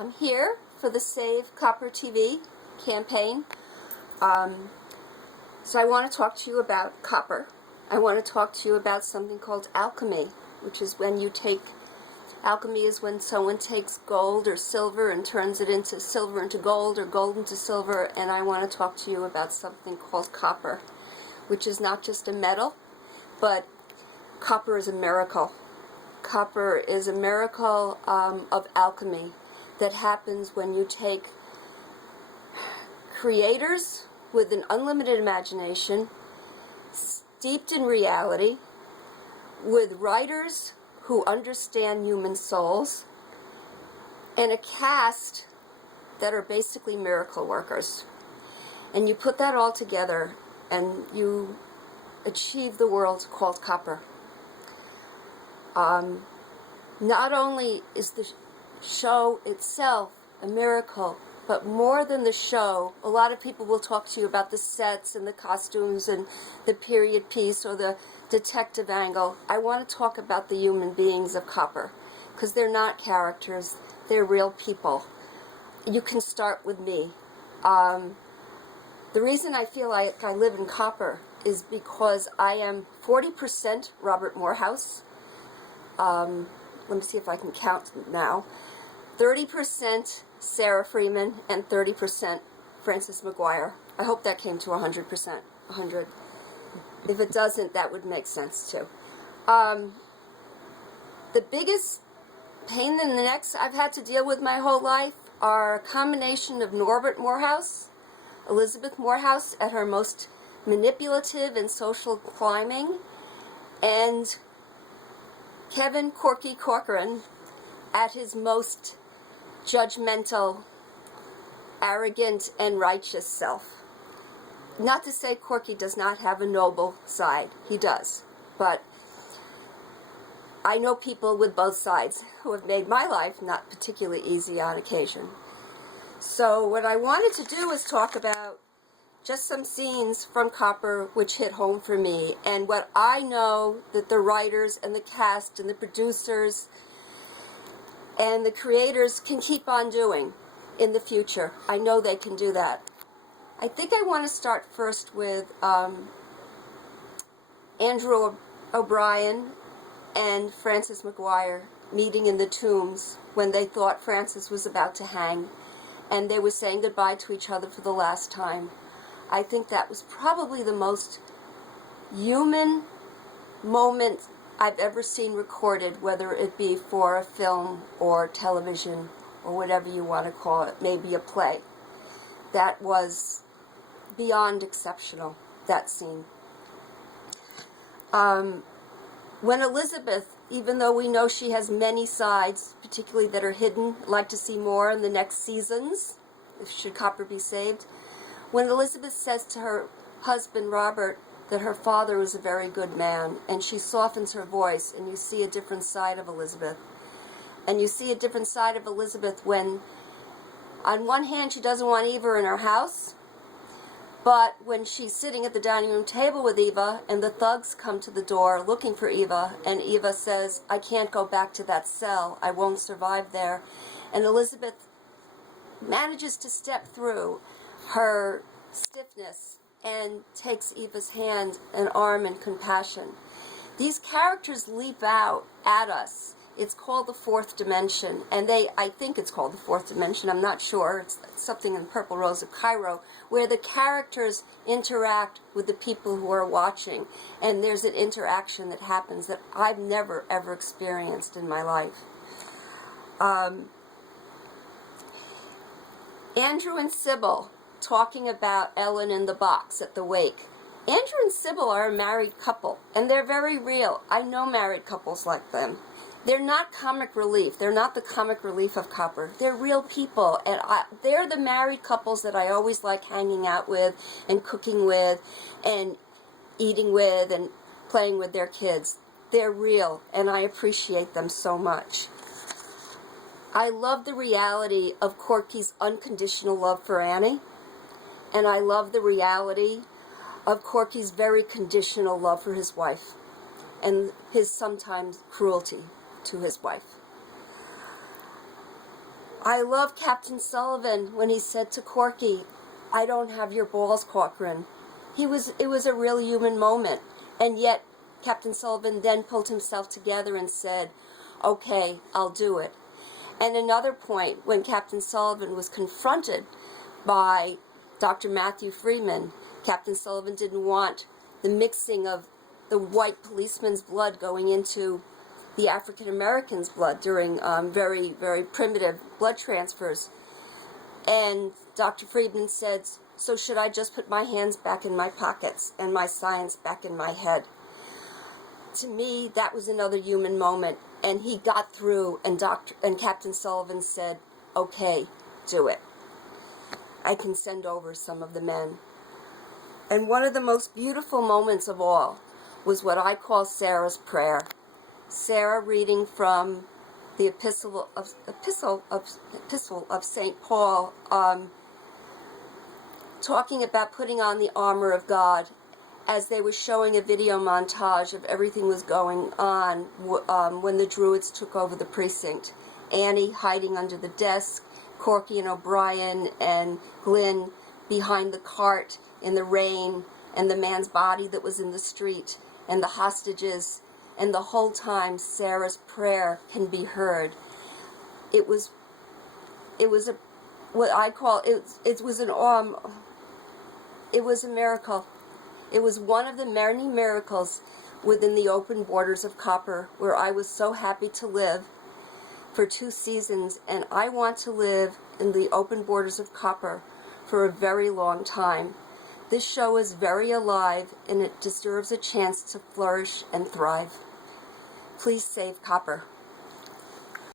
I'm here for the Save Copper TV campaign. So I want to talk to you about copper. I want to talk to you about something called alchemy, which is when you take, alchemy is when someone takes gold or silver and turns it into silver into gold or gold into silver, and I want to talk to you about something called copper, which is not just a metal, but copper is a miracle. Copper is a miracle of alchemy that happens when you take creators with an unlimited imagination, steeped in reality, with writers who understand human souls, and a cast that are basically miracle workers. And you put that all together and you achieve the world called copper. Not only is the show itself a miracle, but more than the show, a lot of people will talk to you about the sets and the costumes and the period piece or the detective angle. I want to talk about the human beings of copper, because they're not characters, they're real people. You can start with me. The reason I feel like I live in copper is because I am 40% Robert Morehouse. Let me see if I can count now. 30% Sarah Freeman and 30% Frances McGuire. I hope that came to 100%. 100. If it doesn't, that would make sense too. The biggest pain in the necks I've had to deal with my whole life are a combination of Norbert Morehouse, Elizabeth Morehouse at her most manipulative and social climbing, and Kevin Corky Corcoran at his most judgmental, arrogant, and righteous self. Not to say Corky does not have a noble side. He does. But I know people with both sides who have made my life not particularly easy on occasion. So what I wanted to do is talk about just some scenes from Copper which hit home for me, and what I know that the writers and the cast and the producers and the creators can keep on doing in the future. I know they can do that. I think I want to start first with Andrew O'Brien and Frances McGuire meeting in the Tombs when they thought Frances was about to hang, and they were saying goodbye to each other for the last time. I think that was probably the most human moment I've ever seen recorded, whether it be for a film or television or whatever you want to call it, maybe a play. That was beyond exceptional, that scene. When Elizabeth, even though we know she has many sides, particularly that are hidden, I'd like to see more in the next seasons, should Copper be saved. When Elizabeth says to her husband, Robert, that her father was a very good man, and she softens her voice, and you see a different side of Elizabeth. And you see a different side of Elizabeth when, on one hand, she doesn't want Eva in her house, but when she's sitting at the dining room table with Eva, and the thugs come to the door looking for Eva, and Eva says, I can't go back to that cell, I won't survive there. And Elizabeth manages to step through her stiffness and takes Eva's hand and arm in compassion. These characters leap out at us. It's called the fourth dimension, and I think it's called the fourth dimension, I'm not sure. It's something in Purple Rose of Cairo, where the characters interact with the people who are watching, and there's an interaction that happens that I've never, ever experienced in my life. Andrew and Sybil talking about Ellen in the box at the wake. Andrew and Sybil are a married couple, and they're very real. I know married couples like them. They're not comic relief. They're not the comic relief of Copper. They're real people, and they're the married couples that I always like hanging out with and cooking with and eating with and playing with their kids. They're real, and I appreciate them so much. I love the reality of Corky's unconditional love for Annie, and I love the reality of Corky's very conditional love for his wife and his sometimes cruelty to his wife. I love Captain Sullivan when he said to Corky, "I don't have your balls, Corcoran." It was a real human moment. And yet, Captain Sullivan then pulled himself together and said, "Okay, I'll do it." And another point, when Captain Sullivan was confronted by Dr. Matthew Freeman, Captain Sullivan didn't want the mixing of the white policeman's blood going into the African American's blood during very, very primitive blood transfers. And Dr. Freeman said, "So should I just put my hands back in my pockets and my science back in my head?" To me, that was another human moment. And he got through, and Captain Sullivan said, "Okay, do it. I can send over some of the men." And one of the most beautiful moments of all was what I call Sarah's prayer. Sarah reading from the Epistle of St. Paul, talking about putting on the armor of God, as they were showing a video montage of everything was going on when the Druids took over the precinct. Annie hiding under the desk, Corky and O'Brien and Glynn behind the cart in the rain, and the man's body that was in the street, and the hostages, and the whole time Sarah's prayer can be heard. It was what I call it was a miracle. It was one of the many miracles within the open borders of Copper, where I was so happy to live for 2 seasons, and I want to live in the open borders of Copper for a very long time. This show is very alive, and it deserves a chance to flourish and thrive. Please save Copper.